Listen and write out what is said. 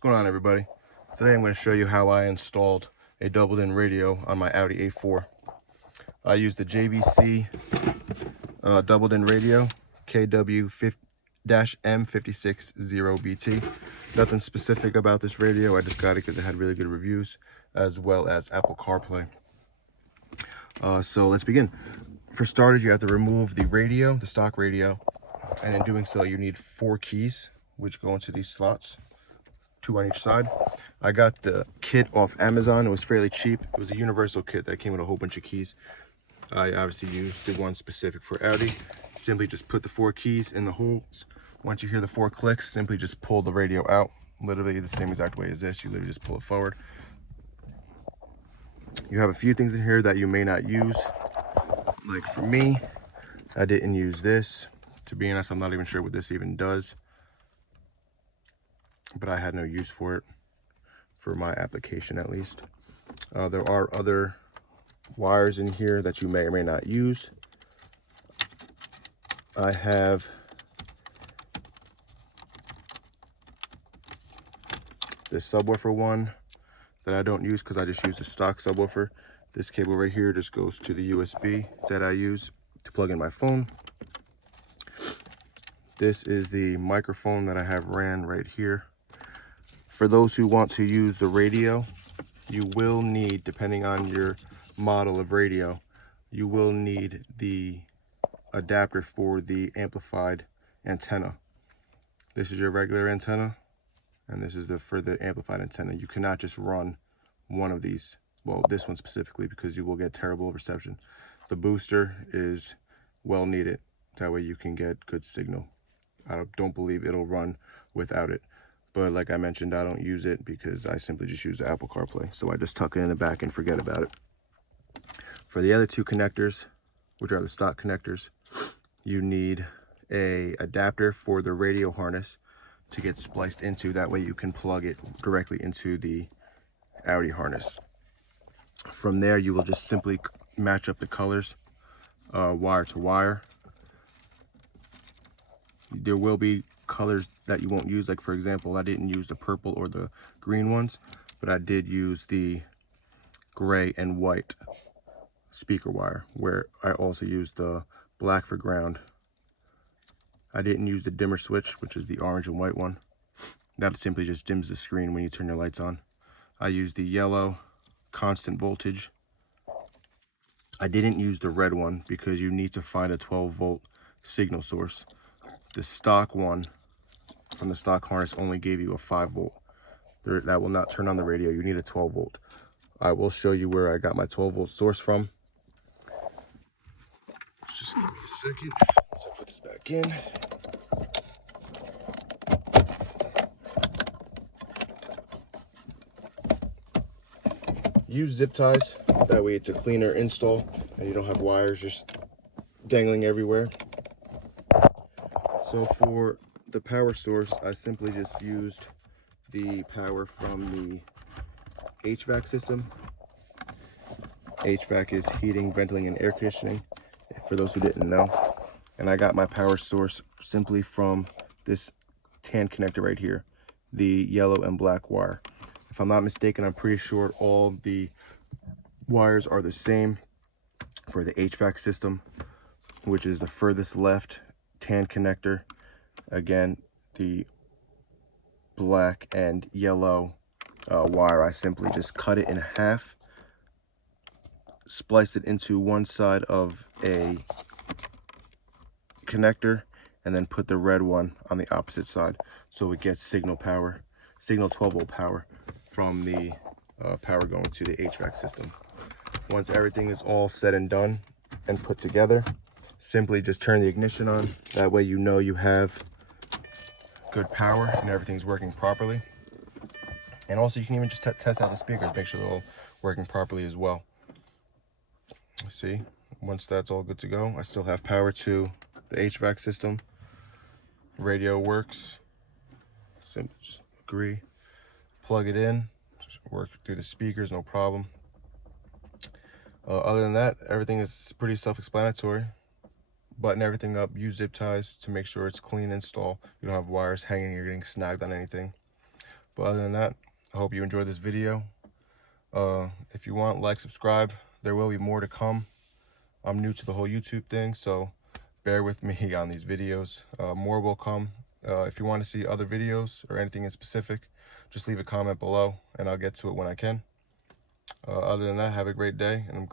What's going on, everybody? Today I'm going to show you how I installed a doubled-in radio on my Audi A4. I used the JVC doubled-in radio KW-M560BT. Nothing specific about this radio, I just got it because it had really good reviews, as well as Apple CarPlay. So let's begin. For starters, you have to remove the radio, the stock radio, and in doing so you need 4 keys which go into these slots, 2 on each side. I got the kit off Amazon. It was fairly cheap. It was a universal kit that came with a whole bunch of keys. I obviously used the one specific for Audi. Simply just put the 4 keys in the holes. Once you hear the 4 clicks, simply just pull the radio out. Literally the same exact way as this. You literally just pull it forward. You have a few things in here that you may not use. Like for me, I didn't use this. To be honest, I'm not even sure what this even does, but I had no use for it, for my application at least. There are other wires in here that you may or may not use. I have this subwoofer one that I don't use because I just use the stock subwoofer. This cable right here just goes to the USB that I use to plug in my phone. This is the microphone that I have ran right here. For those who want to use the radio, you will need, depending on your model of radio, you will need the adapter for the amplified antenna. This is your regular antenna, and this is for the amplified antenna. You cannot just run one of these. Well, this one specifically, because you will get terrible reception. The booster is well needed. That way you can get good signal. I don't believe it'll run without it. But like I mentioned, I don't use it because I simply just use the Apple CarPlay. So I just tuck it in the back and forget about it. For the other 2 connectors, which are the stock connectors, you need a adapter for the radio harness to get spliced into. That way you can plug it directly into the Audi harness. From there, you will just simply match up the colors, wire to wire. There will be colors that you won't use. Like for example, I didn't use the purple or the green ones, but I did use the gray and white speaker wire, where I also used the black for ground. I didn't use the dimmer switch, which is the orange and white one. That simply just dims the screen when you turn your lights on. I used the yellow constant voltage. I didn't use the red one because you need to find a 12-volt signal source. The stock one from the stock harness only gave you a 5-volt. That will not turn on the radio. You need a 12-volt. I will show you where I got my 12-volt source from. Just give me a second. So put this back in. Use zip ties. That way it's a cleaner install and you don't have wires just dangling everywhere. So for the power source, I simply just used the power from the HVAC system. HVAC is heating, ventilating, and air conditioning, for those who didn't know. And I got my power source simply from this tan connector right here, the yellow and black wire. If I'm not mistaken, I'm pretty sure all the wires are the same for the HVAC system, which is the furthest left tan connector. Again, the black and yellow wire, I simply just cut it in half, spliced it into one side of a connector, and then put the red one on the opposite side, so it gets signal 12-volt power from the power going to the HVAC system. Once everything is all said and done and put together, simply just turn the ignition on. That way you know you have good power and everything's working properly. And also you can even just test out the speakers, make sure they're all working properly as well. See, once that's all good to go, I still have power to the HVAC system. Radio works. So just agree. Plug it in, just work through the speakers, no problem. Other than that, everything is pretty self-explanatory. Button everything up, use zip ties to make sure it's clean install. You don't have wires hanging or getting snagged on anything. But other than that, I hope you enjoyed this video. If you want, like, subscribe. There will be more to come. I'm new to the whole YouTube thing, so bear with me on these videos. More will come. If you want to see other videos or anything in specific, just leave a comment below and I'll get to it when I can. Other than that, have a great day, and I'm glad